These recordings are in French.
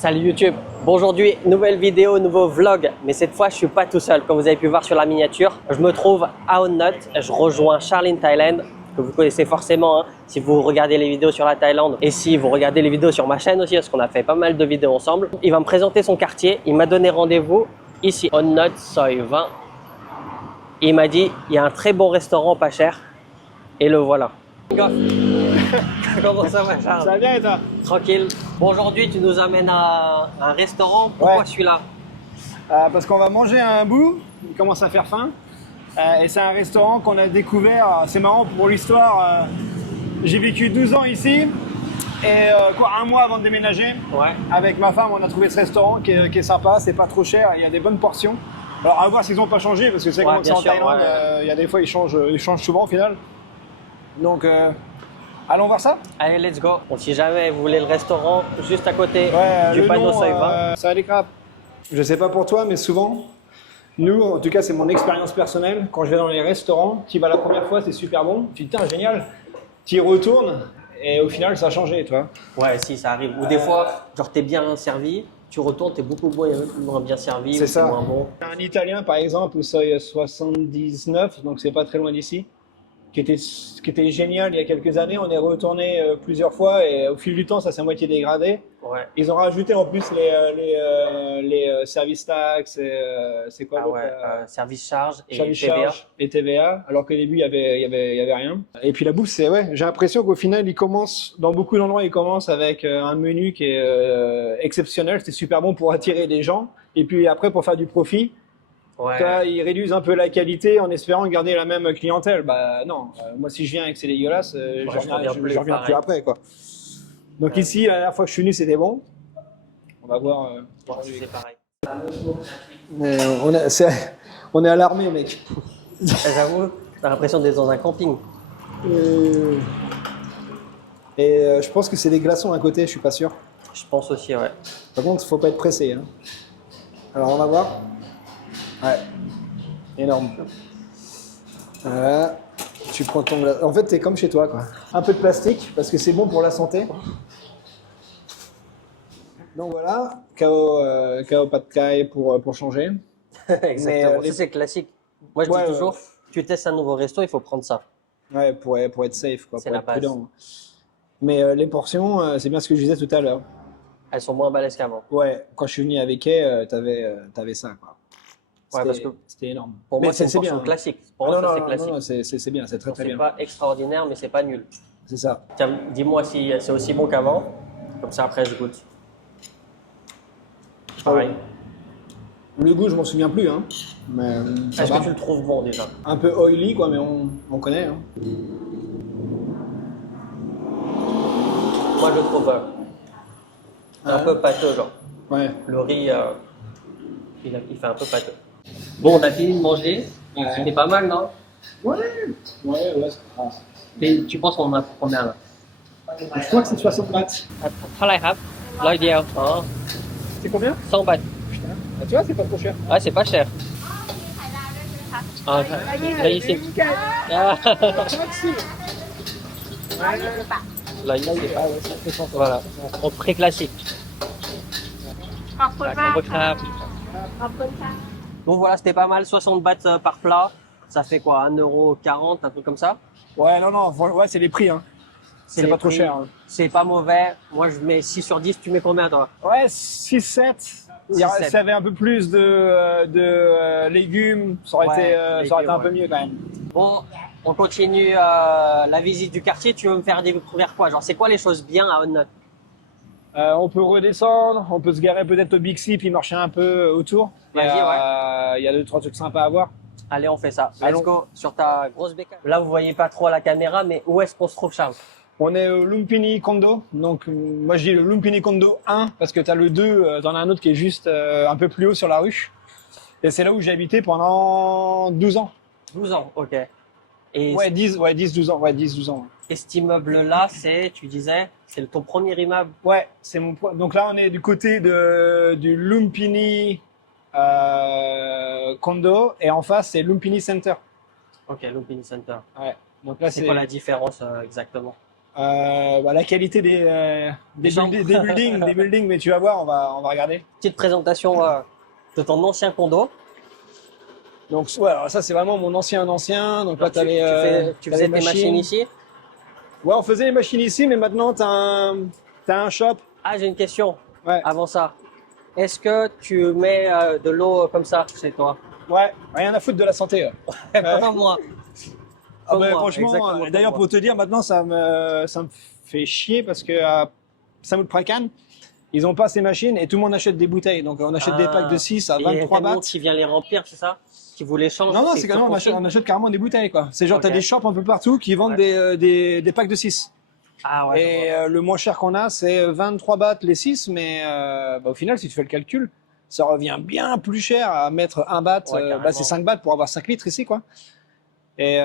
Salut YouTube. Bon, aujourd'hui, nouvelle vidéo, nouveau vlog, mais cette fois je suis pas tout seul. Comme vous avez pu voir sur la miniature, je me trouve à Honnut. Je rejoins Charlene Thailand, que vous connaissez forcément si vous regardez les vidéos sur la Thaïlande et si vous regardez les vidéos sur ma chaîne aussi, parce qu'on a fait pas mal de vidéos ensemble. Il va me présenter son quartier. Il m'a donné rendez-vous ici, Honnut, Soi 20. Et il m'a dit, il y a un très bon restaurant pas cher. Et le voilà. Comment ça va, Charles? Ça va bien et toi? Tranquille. Bon, aujourd'hui, tu nous amènes à un restaurant. Pourquoi Ouais. celui-là? Parce qu'on va manger un bout, il commence à faire faim. Et c'est un restaurant qu'on a découvert, c'est marrant pour l'histoire. J'ai vécu 12 ans ici et un mois avant de déménager. Ouais. Avec ma femme, on a trouvé ce restaurant qui est sympa, c'est pas trop cher, il y a des bonnes portions. Alors à voir s'ils n'ont pas changé, parce que c'est Ouais, comme ça en bien sûr, Thaïlande, ouais. il y a des fois ils changent souvent au final. Donc allons voir ça. Allez, let's go. Bon, si jamais vous voulez le restaurant juste à côté du Le panneau nom, Soi 20. ça a des crapes. Je sais pas pour toi, mais souvent, nous, en tout cas, c'est mon expérience personnelle. Quand je vais dans les restaurants, tu y vas la première fois, c'est super bon. Tu te dis, tiens, génial. Tu y retournes et au final, ça a changé, tu vois. Ouais, si, ça arrive. Ou des fois, genre, t'es bien servi, tu retournes, t'es beaucoup moins bien servi, C'est ou ça. c'est moins bon. Un Italien, par exemple, au Soi 79, donc c'est pas très loin d'ici, qui était génial il y a quelques années. On est retourné plusieurs fois et au fil du temps, ça s'est à moitié dégradé. Ouais. Ils ont rajouté en plus les service tax et c'est quoi Ah l'autre, ouais, service charge et service TVA. charge et TVA, alors qu'au début, il y avait rien. Et puis la bouffe, j'ai l'impression qu'au final, dans beaucoup d'endroits, ils commencent avec un menu qui est exceptionnel. C'est super bon pour attirer des gens. Et puis après, pour faire du profit, Ouais. ils réduisent un peu la qualité en espérant garder la même clientèle. Bah non, moi si je viens et que c'est dégueulasse, je reviens reviens plus après, quoi. Donc ici, la dernière fois que je suis venu, c'était bon. On va voir. Ouais, c'est pareil. Mais on est alarmé, mec. J'avoue, t'as l'impression d'être dans un camping. Je pense que c'est des glaçons à côté, je suis pas sûr. Je pense aussi, ouais. Par contre, faut pas être pressé, hein. Alors on va voir. Ouais, énorme. Voilà. Tu prends ton glaçon. En fait, t'es comme chez toi, quoi. Un peu de plastique parce que c'est bon pour la santé. Donc voilà, KO pas de caille pour changer. Exactement. Mais, Ça, c'est classique. Moi, je Ouais, dis toujours, tu testes un nouveau resto, il faut prendre ça. Ouais, pour être safe, quoi, C'est pour la être base. prudent. Mais les portions, c'est bien ce que je disais tout à l'heure. Elles sont moins balèzes qu'avant. Ouais, quand je suis venu avec elle, t'avais ça, quoi. Ouais, parce que C'était énorme. pour Mais moi, c'est une portion bien. classique. Pour Ah moi, non, ça, non, c'est non, classique. non, c'est bien, c'est très très C'est bien. pas extraordinaire, mais c'est pas nul. C'est ça. Tiens, dis-moi si c'est aussi bon qu'avant. Comme ça, après, je goûte. Pareil. Le goût, je m'en souviens plus, hein. Mais ça Est-ce va. que tu le trouves bon déjà? Un peu oily, quoi, mais on connaît, hein. Moi, je le trouve un Ouais. peu pâteux, genre. Ouais. Le riz, il fait un peu pâteux. Bon, on a fini de manger. Ouais. C'était pas mal, non? Ouais, c'est pas. Mais tu penses qu'on a pour combien là? Je crois que c'est 60 bahts. เท่าไหร่ครับร้อยเดียว อ๋อ C'est combien? 2 บาท Putain. Ah, tu vois, c'est pas trop cher. Ah, c'est pas cher. Ah, 120 Ah, 120 Ah ouais, ça fait 100. Voilà, au prix classique. ขอบคุณมากค่ะ ขอบคุณค่ะ Bon, voilà, c'était pas mal. 60 bahts par plat. Ça fait quoi? 1,40 €, un truc comme ça? Ouais, non, ouais, c'est les prix, hein. C'est les pas trop prix. cher, hein. C'est pas mauvais. Moi, je mets 6 sur 10. Tu mets combien, toi? Ouais, 6-7. S'il y avait un peu plus de légumes, ça aurait Ouais, été un légumes, peu mieux quand même. Bon, on continue la visite du quartier. Tu veux me faire découvrir quoi? Genre, c'est quoi les choses bien à Honnut? On peut redescendre, on peut se garer peut-être au Big C puis marcher un peu autour. Vas-y, Il y a 2-3 trucs sympas à voir. Allez, on fait ça. Let's Allons. go sur ta grosse bécane. Là, vous voyez pas trop à la caméra, mais où est-ce qu'on se trouve, Charles? On est au Lumpini Kondo. Donc, moi je dis le Lumpini Kondo 1 parce que tu as le 2, t'en as un autre qui est juste un peu plus haut sur la rue. Et c'est là où j'ai habité pendant 12 ans. 12 ans, ok. Et, Ouais, 10-12 ans. Ouais, 10-12 ans. et cet immeuble-là, tu disais, c'est ton premier immeuble? Ouais, c'est mon point. Donc là, on est du côté du Lumpini Kondo et en face, c'est Lumpini Center. Ok, Lumpini Center. Ouais. Donc là, C'est quoi la différence exactement? La qualité des buildings, mais tu vas voir, on va regarder. Petite présentation de ton ancien condo. Donc, ouais, alors ça, c'est vraiment mon ancien. Donc là, tu faisais tes machines ici? Ouais, on faisait les machines ici, mais maintenant, t'as un shop. Ah, j'ai une question. Ouais. Avant ça, est-ce que tu mets de l'eau comme ça chez toi? Ouais, rien à foutre de la santé. Pas moi. Ah bah, moi, franchement, d'ailleurs, pour te dire, maintenant, ça me fait chier parce que à Samoud Prakan, ils ont pas ces machines et tout le monde achète des bouteilles. Donc, on achète des packs de 6 à 23 bahts. Qui vient les remplir, c'est ça? Qui vous les change? Non, c'est carrément, on achète carrément des bouteilles, quoi. C'est genre, t'as des shops un peu partout qui vendent des packs de 6. Ah ouais. Et le moins cher qu'on a, c'est 23 bahts les 6, mais au final, si tu fais le calcul, ça revient bien plus cher à mettre 1 baht. C'est 5 bahts pour avoir 5 litres ici, quoi. Et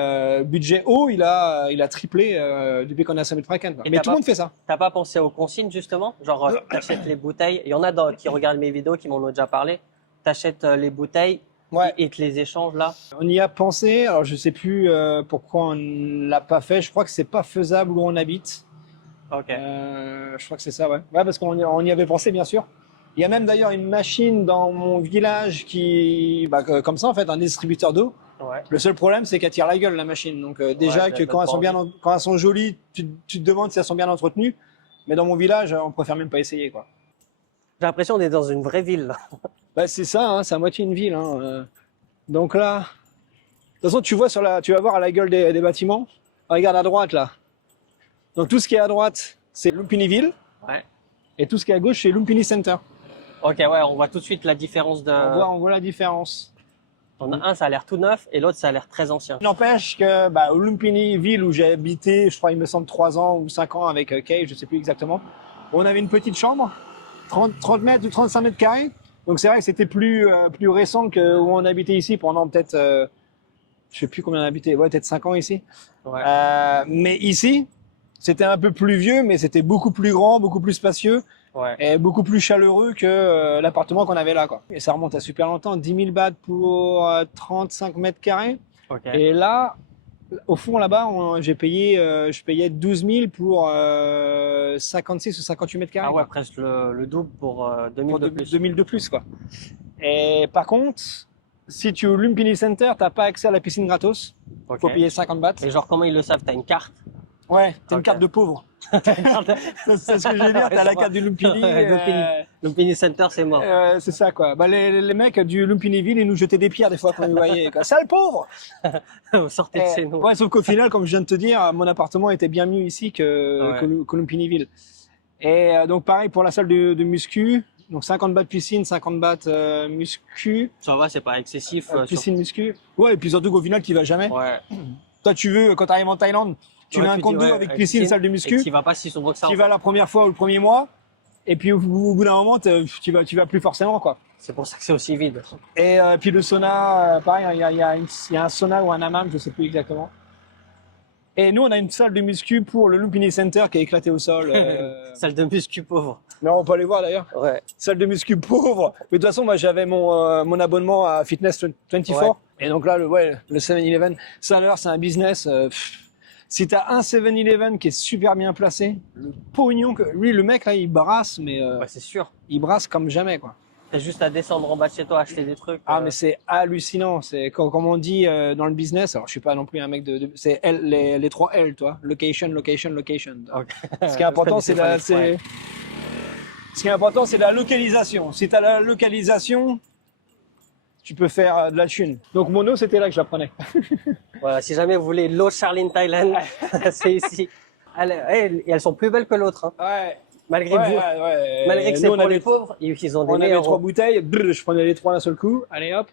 budget eau, il a triplé depuis qu'on est à Samoud Prakan. Mais tout le monde fait ça. T'as pas pensé aux consignes, justement? Genre, t'achètes les bouteilles. Il y en a qui regardent mes vidéos, qui m'en ont déjà parlé. T'achètes les bouteilles et te les échanges là. On y a pensé. Alors, je sais plus pourquoi on l'a pas fait. Je crois que c'est pas faisable où on habite. Ok. Je crois que c'est ça, ouais. Ouais, parce qu'on y avait pensé, bien sûr. Il y a même d'ailleurs une machine dans mon village qui, comme ça, en fait, un distributeur d'eau. Ouais. Le seul problème, c'est qu'elle tire la gueule, la machine. Donc, déjà que quand elles sont jolies, tu te demandes si elles sont bien entretenues. Mais dans mon village, on préfère même pas essayer, quoi. J'ai l'impression d'être dans une vraie ville. C'est ça, hein, c'est à moitié une ville, hein. Donc là, de toute façon, tu vas voir à la gueule des bâtiments. Regarde à droite, là. Donc, tout ce qui est à droite, c'est Lumpini Ville. Ouais. Et tout ce qui est à gauche, c'est Lumpini Center. Ok, ouais, on voit tout de suite la différence de. On voit la différence. On a un, ça a l'air tout neuf, et l'autre, ça a l'air très ancien. N'empêche que, au Lumpini Ville, où j'ai habité, je crois, il me semble 3 ans ou 5 ans avec Kay, je sais plus exactement, on avait une petite chambre, 30 mètres ou 35 mètres carrés. Donc, c'est vrai que c'était plus récent que où on habitait ici pendant peut-être, je sais plus combien on habitait, ouais, peut-être 5 ans ici. Ouais. Mais ici, c'était un peu plus vieux, mais c'était beaucoup plus grand, beaucoup plus spacieux. Ouais. Et beaucoup plus chaleureux que l'appartement qu'on avait là, quoi. Et ça remonte à super longtemps, 10 000 bahts pour 35 mètres carrés. Okay. Et là, au fond, là-bas, je payais 12 000 pour 56 ou 58 mètres carrés. Ah ouais, quoi. Presque le double pour 2000 de plus. 2000 de plus, quoi. Et par contre, si tu es au Lumpini Center, t'as pas accès à la piscine gratos. Okay. Faut payer 50 bahts. Et genre, comment ils le savent? T'as une carte? Ouais, t'as une carte de pauvre. C'est ce que je veux dire, t'as la carte du Lumpini. Lumpini Center, c'est mort. C'est ça, quoi. Les mecs du Lumpini Ville, ils nous jetaient des pierres des fois quand ils nous voyaient. Sale pauvre! Sortez de chez nous. Ouais, sauf qu'au final, comme je viens de te dire, mon appartement était bien mieux ici que Lumpini Ville. Et donc pareil pour la salle de muscu. Donc 50 bahts piscine, 50 bahts muscu. Ça va, c'est pas excessif. Piscine muscu. Ouais, et puis surtout qu'au final, tu vas jamais. Ouais. Toi, tu veux, quand tu arrives en Thaïlande, tu mets un compte d'eau avec piscine, salle de muscu. Tu vas pas si souvent que ça. Tu vas la première fois ou le premier mois. Et puis au bout d'un moment, tu vas plus forcément, quoi. C'est pour ça que c'est aussi vide. Et puis le sauna, pareil, il y a un sauna ou un hammam, je sais plus exactement. Et nous, on a une salle de muscu pour le Lumpini Center qui est éclatée au sol. Salle de muscu pauvre. Non, on peut aller voir d'ailleurs. Ouais. Salle de muscu pauvre. Mais de toute façon, moi, j'avais mon abonnement à Fitness 24. Ouais. Et donc là, le 7-Eleven, ça alors, c'est un business. Si t'as un 7-Eleven qui est super bien placé, le pognon que lui, le mec là, il brasse, mais ouais, c'est sûr. Il brasse comme jamais, quoi. T'as juste à descendre en bas de chez toi, acheter des trucs. Ah, mais c'est hallucinant. C'est comme on dit dans le business. Alors, je suis pas non plus un mec c'est les 3 L, toi. Location, location, location. Okay. Ce qui est important, c'est la localisation. Si t'as la localisation, tu peux faire de la thune. Donc, mon eau, c'était là que je la prenais. Voilà, si jamais vous voulez l'eau Charlene Thailand, c'est ici. Elles sont plus belles que l'autre. Hein. Ouais. Malgré que c'est pour les pauvres, ils ont des meilleurs. On avait 3 bouteilles, je prenais les 3 d'un seul coup, allez hop.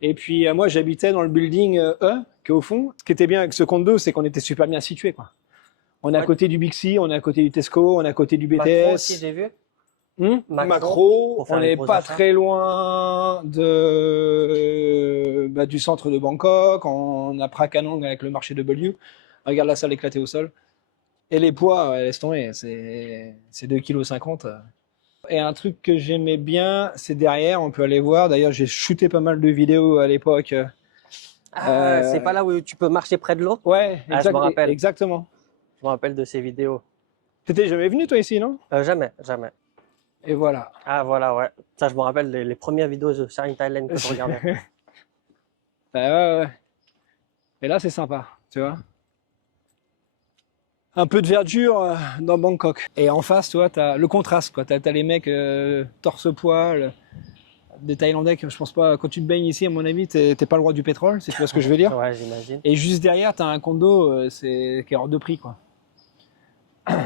Et puis moi j'habitais dans le building E, qui est au fond. Ce qui était bien avec ce compte d'eau, c'est qu'on était super bien situés, quoi. On est à côté du Bixi, on est à côté du Tesco, on est à côté du BTS. Macro aussi, j'ai vu. Macro, on n'est pas très loin du centre de Bangkok, on a Prakanong avec le marché de Belieu. Regarde la salle éclatée au sol. Et les poids, laisse tomber, c'est 2,50 kg. Et un truc que j'aimais bien, c'est derrière, on peut aller voir. D'ailleurs, j'ai shooté pas mal de vidéos à l'époque. C'est pas là où tu peux marcher près de l'eau? Ouais, je me rappelle. Exactement. Je me rappelle de ces vidéos. T'étais jamais venu toi ici, non? Jamais, jamais. Et voilà. Ah voilà, ouais. Ça, je me rappelle les premières vidéos de Sharing Thailand que je regardais. Ouais. Et là, c'est sympa, tu vois. Un peu de verdure dans Bangkok. Et en face, tu vois, t'as le contraste, quoi. T'as les mecs torse-poil, des Thaïlandais que je pense pas, quand tu te baignes ici, à mon avis, t'es pas le roi du pétrole, si tu vois ce que je veux dire. Ouais, j'imagine. Et juste derrière, t'as un condo qui est hors de prix, quoi.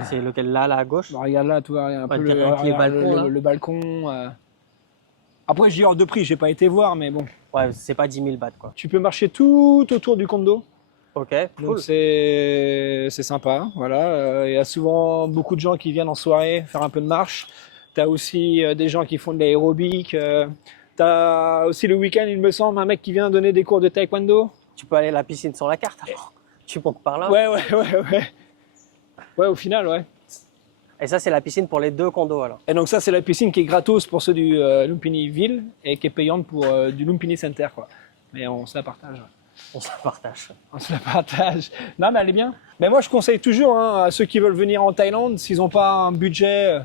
C'est lequel là à gauche? Bon, regarde là, tu vois, un peu le balcon. Après, je dis hors de prix, j'ai pas été voir, mais bon. Ouais, c'est pas 10 000 bahts, quoi. Tu peux marcher tout autour du condo. Ok, Donc cool. c'est sympa, voilà. Il y a souvent beaucoup de gens qui viennent en soirée faire un peu de marche. Tu as aussi des gens qui font de l'aérobic. Tu as aussi le week-end, il me semble, un mec qui vient donner des cours de taekwondo. Tu peux aller à la piscine sur la carte. Tu montes par là. Ouais. Ouais, au final, ouais. Et ça, c'est la piscine pour les deux condos, alors. Et donc ça, c'est la piscine qui est gratos pour ceux du Lumpini Ville et qui est payante pour du Lumpini Center, quoi. Mais on se la partage. On se la partage. On se la partage. Non, mais elle est bien. Mais moi, je conseille toujours à ceux qui veulent venir en Thaïlande, s'ils n'ont pas un budget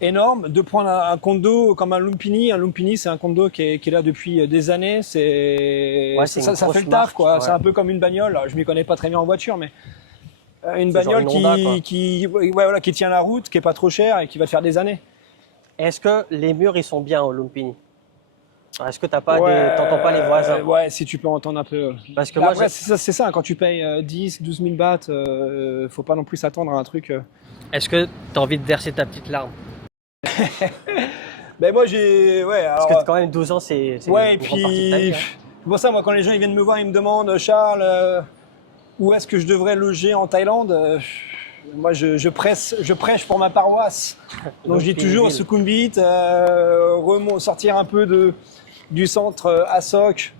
énorme, de prendre un condo comme un Lumpini. Un Lumpini, c'est un condo qui est là depuis des années. Ça fait le taf, quoi. Ouais. C'est un peu comme une bagnole. Alors, je m'y connais pas très bien en voiture, mais une bagnole qui tient la route, qui est pas trop chère et qui va te faire des années. Est-ce que les murs, ils sont bien au Lumpini? Est-ce que t'entends pas les voisins? Ouais, si tu peux entendre un peu. Parce que après, c'est ça, quand tu payes 10, 12 000 bahts, faut pas non plus s'attendre à un truc. Est-ce que t'as envie de verser ta petite larme? Ben moi j'ai. Ouais, alors, parce que quand même 12 ans, c'est ouais, et puis. C'est pour ça, moi, quand les gens ils viennent me voir, ils me demandent, Charles, où est-ce que je devrais loger en Thaïlande? Moi, je prêche pour ma paroisse. Donc, je dis toujours Sukhumvit, sortir un peu du centre Asok,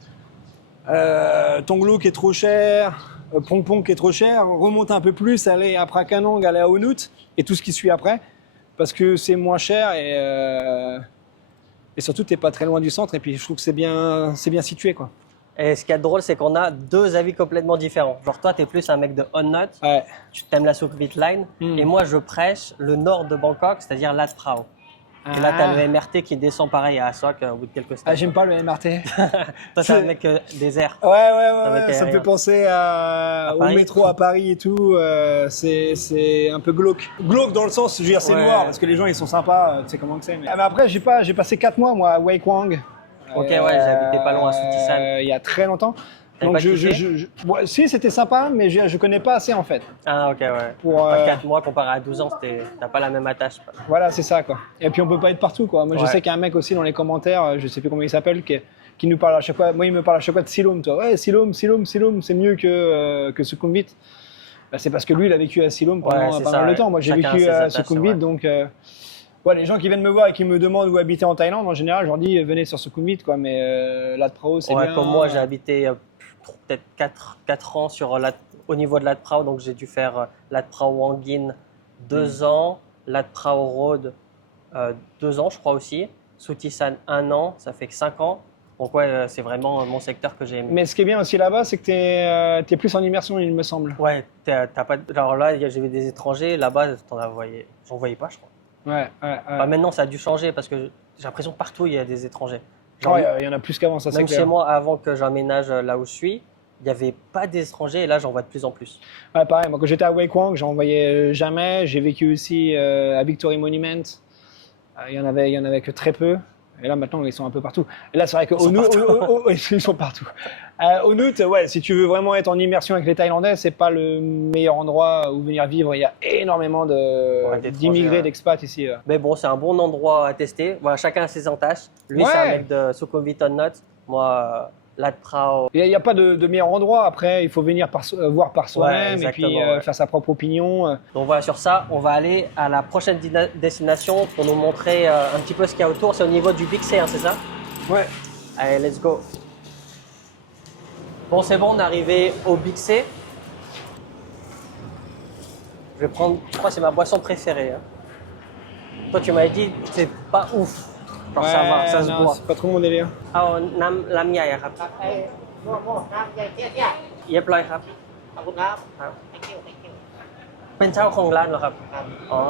Tonglu qui est trop cher, Phrom Phong qui est trop cher, remonte un peu plus, aller à Prakanong, aller à Onut et tout ce qui suit après, parce que c'est moins cher et surtout t'es pas très loin du centre et puis je trouve que c'est bien situé, quoi. Et ce qui est drôle, c'est qu'on a deux avis complètement différents. Genre toi, t'es plus un mec de On Not, ouais. Tu t'aimes la Sukhumvit Line, et moi, je prêche le nord de Bangkok, c'est-à-dire Lat Phrao. Et là, t'as le MRT qui descend pareil à Asok au bout de quelques semaines. Ah, j'aime pas le MRT. Toi, t'es un mec désert. Ouais, ça me fait penser au métro à Paris et tout. C'est un peu glauque. Glauque dans le sens, je veux dire, c'est noir, parce que les gens, ils sont sympas, tu sais comment que c'est. Mais après, j'ai passé 4 mois, moi, à Wai Kwang. Ok, ouais, j'habitais pas loin à Sutissan. Il y a très longtemps. Donc si, c'était sympa, mais je connais pas assez en fait. Ah ok, ouais. Pour 4 mois comparé à 12 ans, t'as pas la même attache. Voilà, c'est ça, quoi. Et puis on peut pas être partout, quoi. Moi je sais qu'il y a un mec aussi dans les commentaires, je sais plus comment il s'appelle, qui nous parle à chaque fois. Moi il me parle à chaque fois de Siloam, toi. Ouais, Siloam, c'est mieux que Sukhumvit. Bah, c'est parce que lui il a vécu à Siloam pendant pas mal de temps. Moi j'ai vécu à Sukhumvit, donc. Ouais, les gens qui viennent me voir et qui me demandent où habiter en Thaïlande, en général, je leur dis venez sur Sukhumvit, quoi. Mais Lat Phrao, c'est bien. Comme moi, j'ai habité peut-être 4 ans au niveau de Lat Phrao, donc j'ai dû faire Lat Phrao Wangin 2 ans, Lat Phrao Road 2 ans, je crois aussi, Sutissan 1 an, ça fait que 5 ans. Donc ouais, c'est vraiment mon secteur que j'ai aimé. Mais ce qui est bien aussi là-bas, c'est que t'es plus en immersion, il me semble. Ouais, t'as pas. Alors là, j'ai vu des étrangers, là-bas, j'en voyais pas, je crois. Ouais. Bah maintenant, ça a dû changer parce que j'ai l'impression que partout, il y a des étrangers. Il y en a plus qu'avant, ça c'est clair. Même chez moi, avant que j'emménage là où je suis, il n'y avait pas d'étrangers et là, j'en vois de plus en plus. Ouais, pareil, moi quand j'étais à Wai Kwang, j'en voyais jamais. J'ai vécu aussi à Victory Monument. Il y en avait que très peu. Et là, maintenant, ils sont un peu partout. Et là, c'est vrai ils sont partout. Onut, ouais, si tu veux vraiment être en immersion avec les Thaïlandais, c'est pas le meilleur endroit où venir vivre. Il y a énormément d'immigrés, d'expats ici. Mais bon, c'est un bon endroit à tester. Voilà, chacun a ses entaches. Lui, c'est un mec de Sukhumvit On Not. Moi, Lat Phrao. Il n'y a pas de meilleur endroit. Après, il faut venir voir par soi-même et puis faire sa propre opinion. Donc voilà, sur ça, on va aller à la prochaine destination pour nous montrer un petit peu ce qu'il y a autour. C'est au niveau du Big C, hein, c'est ça? Ouais. Allez, let's go. Bon, c'est bon, on est arrivé au Big C. Je vais prendre, je crois que c'est ma boisson préférée. Hein. Toi, tu m'avais dit que c'est pas ouf. Genre, ça va, ça se boit. C'est pas trop mon délire. Ah, nam lam yaiครับ เย็บร้อยครับ ขอบคุณครับ thank you เป็นเจ้าของร้านเหรอครับ ครับ อ๋อ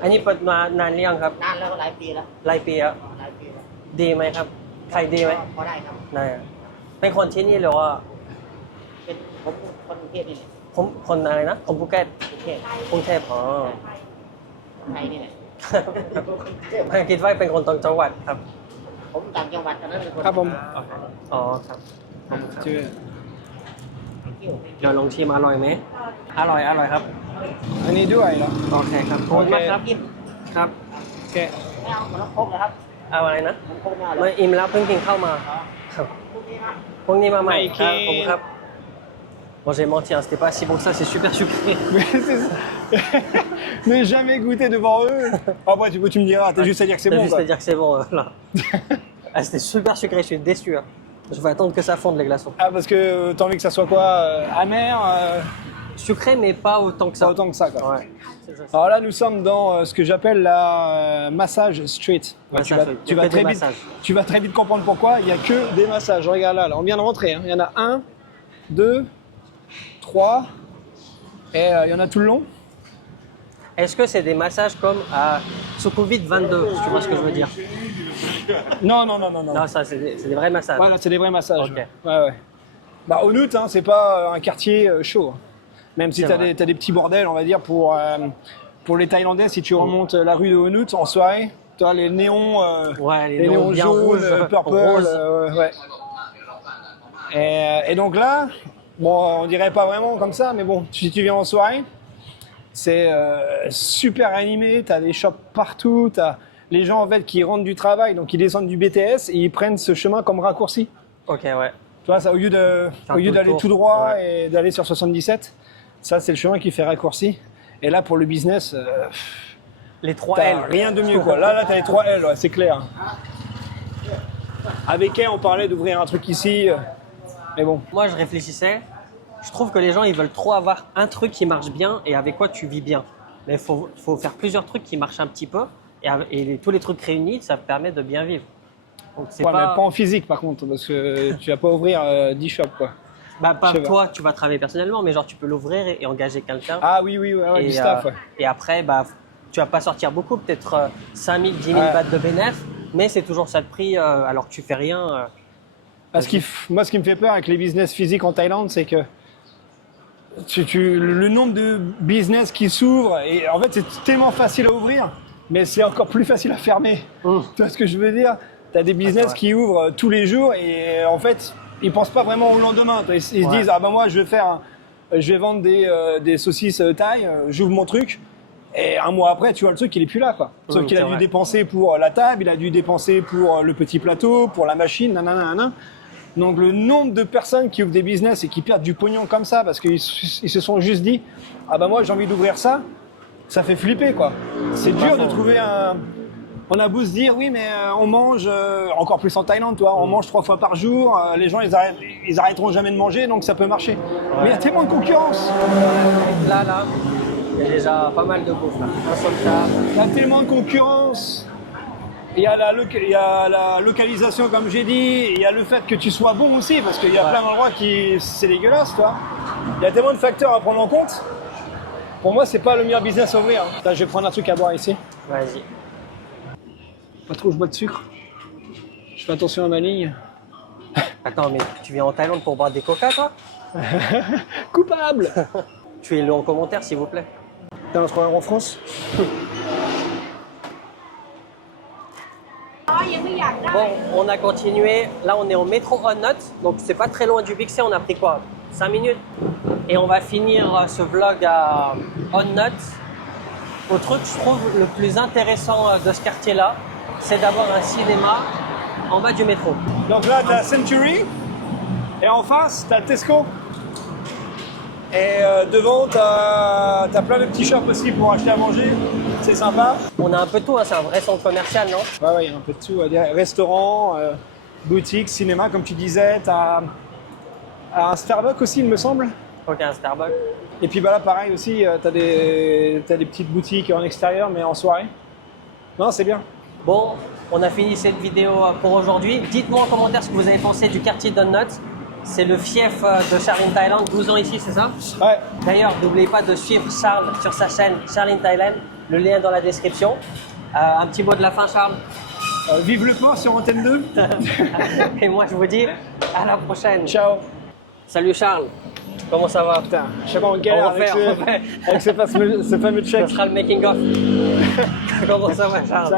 อันนี้เปิดมานานหรือยังครับ นานแล้วหลายปีแล้ว หลายปีแล้ว หลายปีแล้ว ดีไหมครับขายดีไหม พอได้ครับ ได้อะเป็นคนที่นี่หรือว่า เป็นผมคนกรุงเทพนี่แหละ ผมคนอะไรนะคนภูเก็ต กรุงเทพ กรุงเทพอ๋อ ไทยนี่แหละ ไม่คิดว่าเป็นคนต่างจังหวัดครับ ผมต่างจังหวัดตอนนั้นเป็นคน ครับผม อ๋อครับ ชื่อ เที่ยว เดี๋ยวลองชิมอร่อยไหมอร่อยอร่อยครับ อันนี้ด้วยเหรอ โอเคครับขอบคุณมากครับ กิน ครับ โอเค ไม่เอาเหมือนพกเลยครับ เอาอะไรนะ ผมพกไม่เอาเล ไม่ ย อิ่มแล้วเพิ่งกินข้าวมาครับ พวกนี้นะ พรุ่งนี้มาใหม่ ไม่ ครับ กิน ผมครับ Bon, j'ai menti, hein, c'était pas si bon que ça, c'est super sucré. Mais mais jamais goûté devant eux. Après, tu me diras, t'as juste à dire que c'est T'as bon. juste Quoi. à dire que c'est bon, voilà. Ah, c'était super sucré, je suis déçu. Hein. Je vais attendre que ça fonde les glaçons. Ah, parce que t'as envie que ça soit quoi amer Sucré, mais pas autant que ça. Pas autant que ça, quoi. Ouais. C'est ça. Alors là, nous sommes dans ce que j'appelle la Massage Street. Ouais, Massage, oui. tu Il y a vas que très des vite, massages. tu vas très vite comprendre pourquoi. Il n'y a que des massages. Regarde là, on vient de rentrer. Hein. Il y en a 1, 2, 3, et il y en a tout le long. Est-ce que c'est des massages comme à Sukhumvit 22, si tu vois ce que je veux dire? Non. Non, ça, c'est des vrais massages. Voilà, c'est des vrais massages. Ok. Ouais. Bah, au Nout, hein, c'est pas un quartier chaud. Même si C'est tu as, vrai. des petits bordels, on va dire, pour les Thaïlandais, si tu remontes la rue de Onut en soirée, tu as les néons, Ouais, les les néons néons bien jaunes, rouges, purple. roses. Ouais. Et donc là, bon, on dirait pas vraiment comme ça, mais bon, si tu viens en soirée, c'est super animé, tu as des shops partout, tu as les gens en fait qui rentrent du travail, donc ils descendent du BTS et ils prennent ce chemin comme raccourci. Ok, ouais. Tu vois, ça, au lieu Faire d'aller tout le tout tour. droit Ouais. et d'aller sur 77, ça c'est le chemin qui fait raccourci. Et là pour le business, Les 3 t'as L. rien de mieux quoi. Là t'as les 3 L, ouais, c'est clair. Avec elle, on parlait d'ouvrir un truc ici, mais bon. Moi, je réfléchissais. Je trouve que les gens, ils veulent trop avoir un truc qui marche bien et avec quoi tu vis bien. Mais il faut faire plusieurs trucs qui marchent un petit peu. Et tous les trucs réunis, ça permet de bien vivre. Donc, c'est Ouais, pas... mais pas en physique par contre, parce que tu vas pas ouvrir 10 shops quoi. Bah, pas je sais pas. toi, tu vas travailler personnellement, mais genre, tu peux l'ouvrir et engager quelqu'un. Ah oui, ouais, et, du staff. Ouais. et après, bah, tu vas pas sortir beaucoup, peut-être 5 000, 10 000 Ouais. bahts de bénéfice, mais c'est toujours ça de prix alors que tu fais rien. Moi, ce qui me fait peur avec les business physiques en Thaïlande, c'est que le nombre de business qui s'ouvrent, et en fait, c'est tellement facile à ouvrir, mais c'est encore plus facile à fermer. Tu vois ce que je veux dire? Tu as des business vrai. qui ouvrent tous les jours et en fait, ils pensent pas vraiment au lendemain. Ils se Ouais. disent, ah ben moi, je vais vendre des saucisses thaï, j'ouvre mon truc. Et un mois après, tu vois, le truc, il est plus là, quoi. Sauf qu'il c'est a dû vrai. dépenser pour la table, il a dû dépenser pour le petit plateau, pour la machine, nanana. Donc le nombre de personnes qui ouvrent des business et qui perdent du pognon comme ça parce qu'ils se sont juste dit, ah bah moi j'ai envie d'ouvrir ça, ça fait flipper, quoi. C'est dur de trouver un... On a beau se dire, oui, mais on mange, encore plus en Thaïlande, toi, on mange 3 fois par jour, les gens ils arrêteront jamais de manger, donc ça peut marcher. Mais il y a tellement de concurrence. Là, il y a déjà pas mal de bouffe là. Un seul table. Il y a tellement de concurrence. Il y a la localisation, comme j'ai dit. Il y a le fait que tu sois bon aussi, parce qu'il y a plein d'endroits qui c'est dégueulasse, toi. Il y a tellement de facteurs à prendre en compte. Pour moi, c'est pas le meilleur business à ouvrir. Là, je vais prendre un truc à boire ici. Vas-y. Pas trop, je bois de sucre. Je fais attention à ma ligne. Attends, mais tu viens en Thaïlande pour boire des coca, toi? Coupable. Tuez-le en commentaire, s'il vous plaît. T'as un 3 € en France? Bon, on a continué. Là, on est au métro Hon Not. Donc, c'est pas très loin du Big C. On a pris quoi? 5 minutes. Et on va finir ce vlog à Hon Not. Le truc, je trouve, le plus intéressant de ce quartier-là, c'est d'avoir un cinéma en bas du métro. Donc là, t'as Century. Et en face, t'as Tesco. Et devant, t'as plein de petits shops aussi pour acheter à manger. C'est sympa. On a un peu de tout, hein. C'est un vrai centre commercial, non? Ouais, il y a un peu de tout. Des restaurants, boutiques, cinéma, comme tu disais. T'as un Starbucks aussi, il me semble. Ok, un Starbucks. Et puis bah là, pareil aussi, t'as des petites boutiques en extérieur, mais en soirée. Non, c'est bien. Bon, on a fini cette vidéo pour aujourd'hui. Dites-moi en commentaire ce que vous avez pensé du quartier d'Hon Not. c'est le fief de Charles in Thailand, 12 ans ici, c'est ça? Ouais. D'ailleurs, n'oubliez pas de suivre Charles sur sa chaîne Charles in Thailand, le lien dans la description. Un petit mot de la fin, Charles. Vive le port sur Antenne 2. Et moi, je vous dis à la prochaine. Ciao. Salut Charles, comment ça va? Putain, je sais pas, on galère On refait, avec ce fameux check. Ce sera le making of. Comment ça va, Charles?